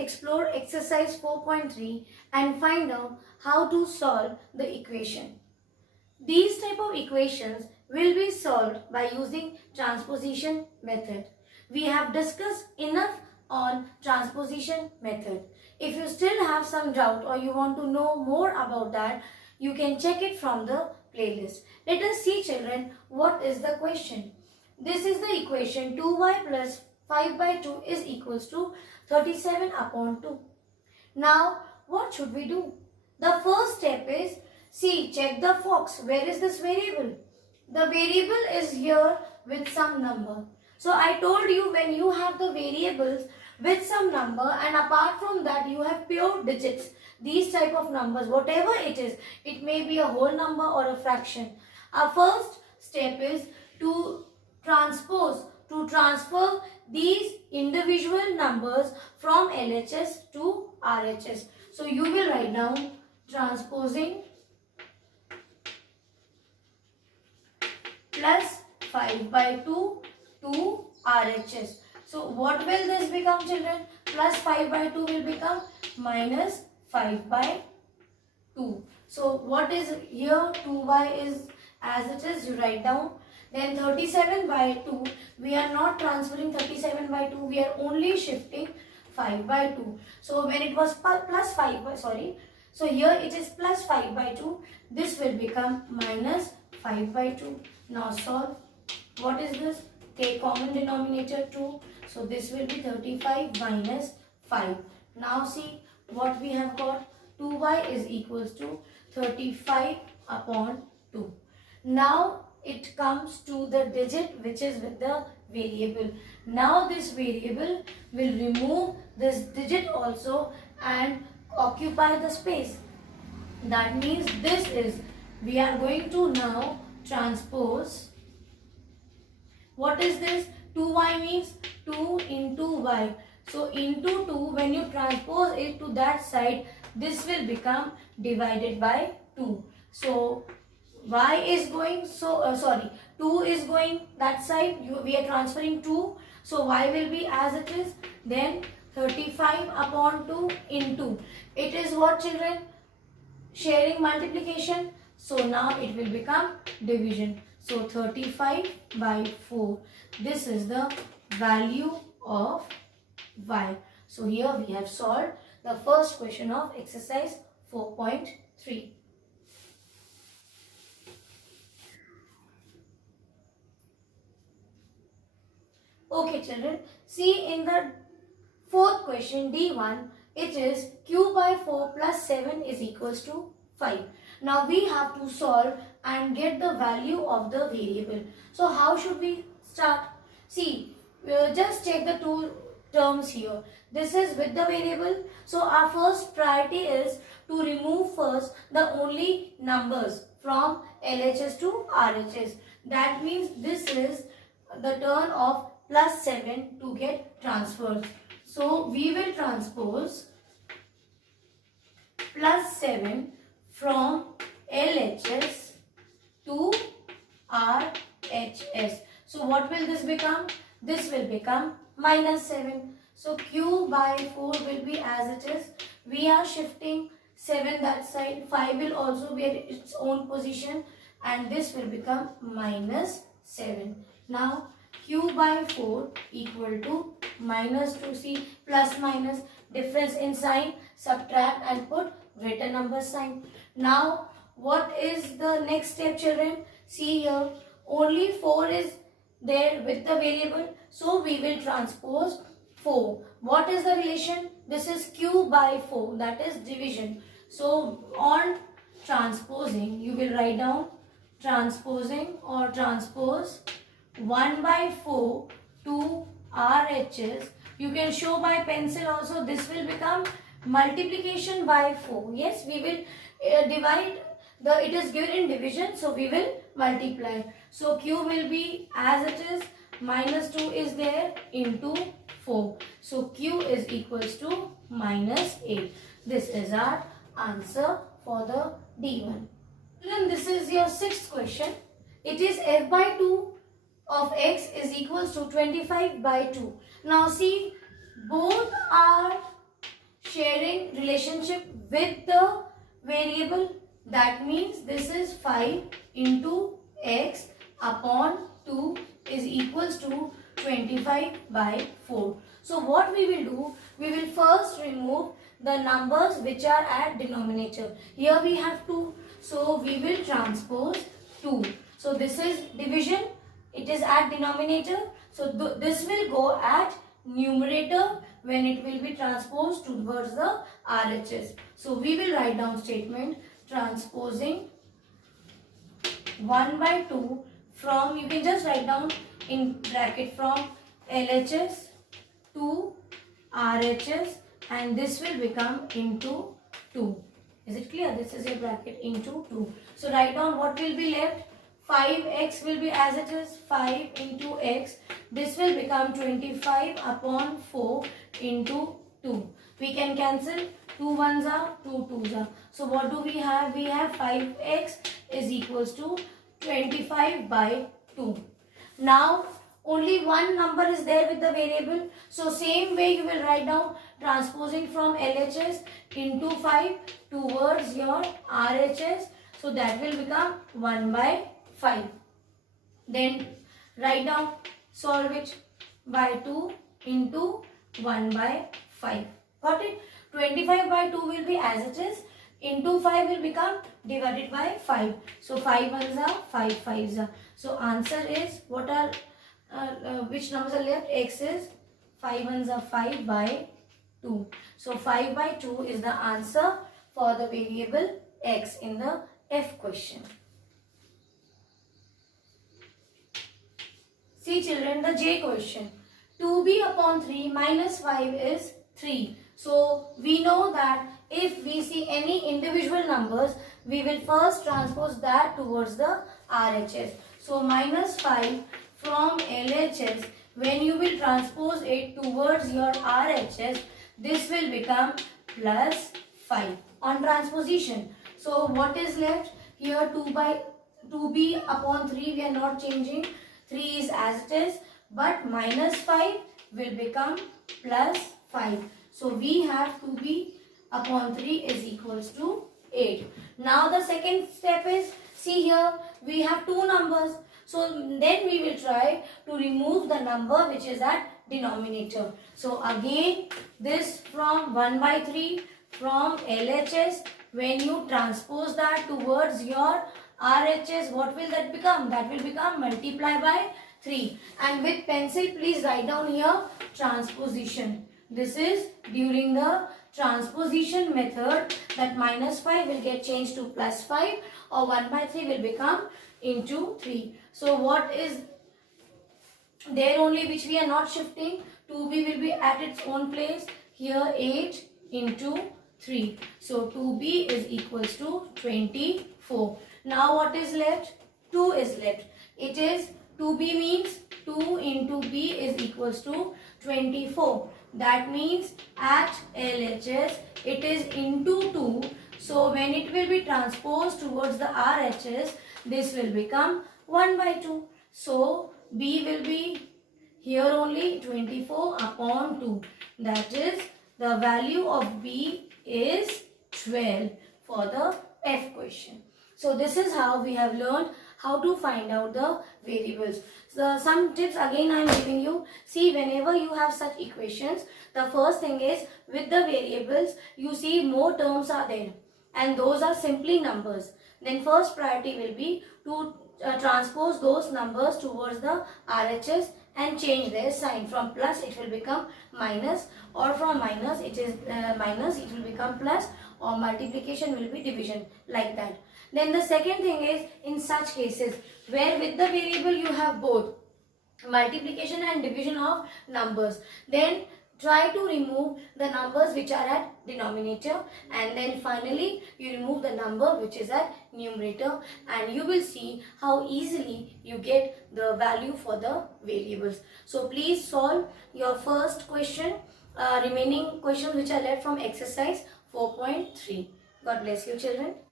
explore exercise 4.3 and find out how to solve the equation. These type of equations will be solved by using transposition method. We have discussed enough on transposition method. If you still have some doubt or you want to know more about that, you can check it from the playlist. Let us see, children, what is the question. This is the equation 2y plus 5 by 2 is equals to 37 upon 2. Now, what should we do? The first step is, see, check the fox. Where is this variable? The variable is here with some number. So, I told you when you have the variables with some number and apart from that you have pure digits. These type of numbers, whatever it is, it may be a whole number or a fraction. Our first step is to transfer these individual numbers from LHS to RHS. So you will write down transposing plus 5 by 2 to RHS. So what will this become, children? Plus 5 by 2 will become minus 5 by 2. So what is here? 2y is as it is, you write down. Then 37 by 2, we are not transferring 37 by 2, we are only shifting 5 by 2. So when it was plus 5 by, so here it is plus 5 by 2, this will become minus 5 by 2. Now solve. What is this? Take common denominator 2. So this will be 35 minus 5. Now see what we have got. 2y is equals to 35 upon 2. Now it comes to the digit which is with the variable. Now this variable will remove this digit also and occupy the space. That means this is, we are going to now transpose. What is this? 2y means 2 into y. So into 2, when you transpose it to that side, this will become divided by 2. So y is going, 2 is going that side, we are transferring 2. So y will be as it is. Then 35 upon 2 into, it is what, children? Sharing multiplication. So now it will become division. So 35 by 4. This is the value of y. So here we have solved the first question of exercise 4.3. Okay, children, see in the fourth question D1, it is q by 4 plus 7 is equals to 5. Now we have to solve and get the value of the variable. So how should we start? See, just take the two terms here. This is with the variable. So our first priority is to remove first the only numbers from LHS to RHS. That means this is the turn of plus 7 to get transferred. So we will transpose plus 7 from LHS to RHS. So what will this become? This will become minus 7. So q by 4 will be as it is. We are shifting 7 that side. 5 will also be at its own position and this will become minus 7. Now q by 4 equal to minus 2c plus minus, difference in sign, subtract and put greater number sign. Now what is the next step, children? See here, only 4 is there with the variable, so we will transpose 4. What is the relation? This is q by 4, that is division. So on transposing, you will write down transposing or transpose 1 by 4 to RHS. You can show by pencil also. This will become multiplication by 4. Yes, we will divide. It is given in division, so we will multiply. So q will be as it is, minus 2 is there into 4. So q is equals to minus 8. This is our answer for the D1. Then this is your sixth question. It is f by 2 of x is equals to 25 by 2. Now see, both are relationship with the variable. That means this is 5 into x upon 2 is equals to 25 by 4. So what we will do, we will first remove the numbers which are at denominator. Here we have 2, so we will transpose 2. So this is division, it is at denominator. So this will go at numerator when it will be transposed towards the RHS. So we will write down statement transposing 1 by 2 from, you can just write down in bracket, from LHS to RHS, and this will become into 2. Is it clear? This is a bracket into 2. So write down what will be left. 5x will be as it is, 5 into x. This will become 25 upon 4 into 2. We can cancel. 2 ones are, 2 twos are. So what do we have? We have 5x is equals to 25 by 2. Now only one number is there with the variable. So same way you will write down transposing from LHS into 5 towards your RHS. So that will become 1 by 5. Then write down, solve it, by 2 into 1 by 5. Got it? 25 by 2 will be as it is, into 5 will become divided by 5. So 5 ones are, 5 fives are. So answer is, what are which numbers are left? X is 5 ones are 5 by 2. So 5 by 2 is the answer for the variable x in the F question. See children, the J question. 2b upon 3 minus 5 is 3. So we know that if we see any individual numbers, we will first transpose that towards the RHS. So minus 5 from LHS, when you will transpose it towards your RHS, this will become plus 5 on transposition. So what is left? Here 2b upon 3 we are not changing. 3 is as it is, but minus 5 will become plus 5. So we have 2b upon 3 is equals to 8. Now the second step is, see here we have two numbers. So then we will try to remove the number which is at denominator. So again this from 1 by 3 from LHS, when you transpose that towards your RHS, what will that become? That will become multiply by 3. And with pencil please write down here transposition. This is during the transposition method, that minus 5 will get changed to plus 5, or 1 by 3 will become into 3. So what is there only which we are not shifting? 2b will be at its own place. Here 8 into 3. So 2b is equals to 24. Now what is left? 2 is left. It is 2b means 2 into b is equals to 24. That means at LHS it is into 2. So when it will be transposed towards the RHS, this will become 1 by 2. So b will be here only 24 upon 2. That is, the value of b is 12 for the F question. So this is how we have learned how to find out the variables. So some tips again I am giving you. See, whenever you have such equations, the first thing is, with the variables you see more terms are there and those are simply numbers. Then first priority will be to transpose those numbers towards the RHS and change their sign. From plus it will become minus, or from minus it is minus, it will become plus, or multiplication will be division, like that. Then the second thing is, in such cases where with the variable you have both multiplication and division of numbers, then try to remove the numbers which are at denominator, and then finally you remove the number which is at numerator, and you will see how easily you get the value for the variables. So please solve your first question, remaining questions which are left from exercise 4.3. God bless you children.